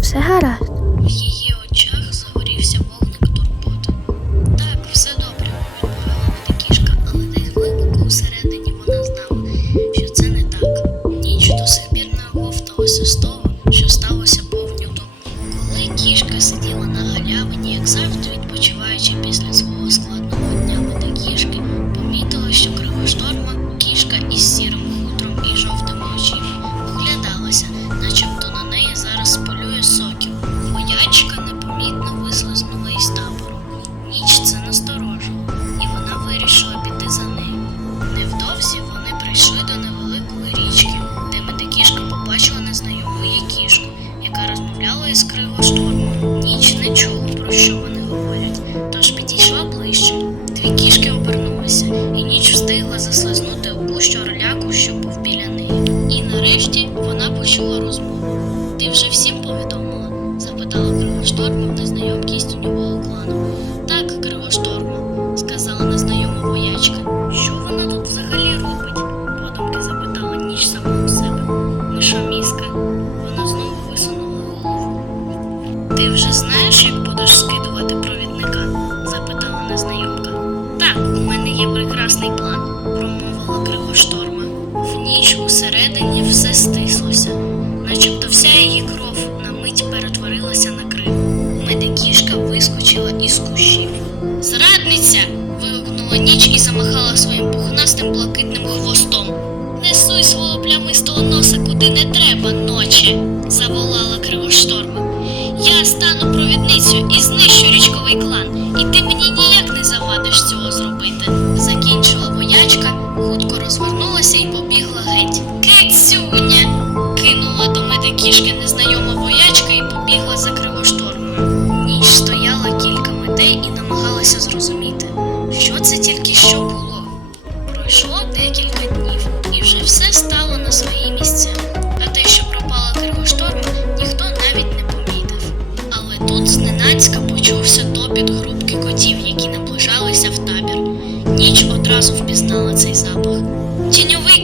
Все гаразд. В її очах загорівся вогник турботи. Так, все добре, відповіла Медикішка, але десь глибоко всередині вона знала, що це не так. Ніч до сих пір не оговталася з того, що сталося повню тому. Коли кішка сиділа на галявині, як завжди відпочиваючи після свого складного дня Медикішки, помітила, що кривошторма розмовляла із кривоштормом. Ніч не чула, про що вони говорять, тож підійшла ближче. Дві кішки обернулися, і ніч встигла заслизнути у кущ орляку, що був біля неї. І нарешті вона почула розмову. Ти вже всім повідомила? запитала Кривошторма в незнайомки з тіньового клану. Так, Кривошторма, сказала незнайома воячка. Що вона тут взагалі робить? подумки запитала ніч сама є прекрасний план, промовила Кривошторма. В ніч усередині все стислося, начебто вся її кров на мить перетворилася на криву. Медикішка вискочила із кущів. Зрадниця! вигукнула ніч і замахала своїм пухнастим блакитним хвостом. Не суй свого плямистого носа куди не треба, ночі, заволала кривошторма. Я стану провідницею і знищу річковий клан, до незнайома воячка і побігла за кривоштормою. Ніч стояла кілька митей і намагалася зрозуміти, що це тільки що було. Пройшло декілька днів, і вже все стало на свої місця. А те, що пропала кривошторма, ніхто навіть не помітив. Але тут зненацька почувся топіт групки котів, які наближалися в табір. Ніч одразу впізнала цей запах. Тіньовий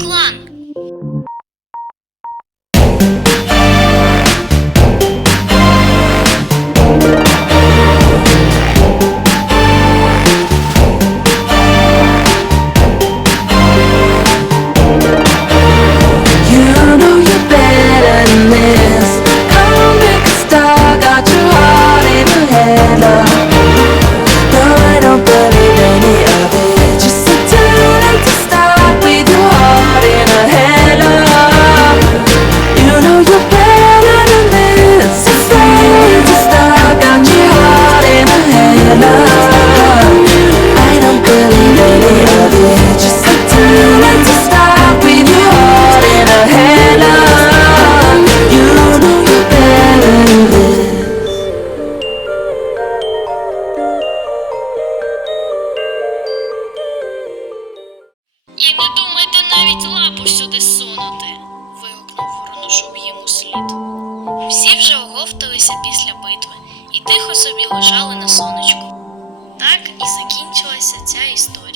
навіть лапу сюди сунути. вигукнув вороношуб йому слід. Всі вже оговталися після битви і тихо собі лежали на сонечку. Так і закінчилася ця історія.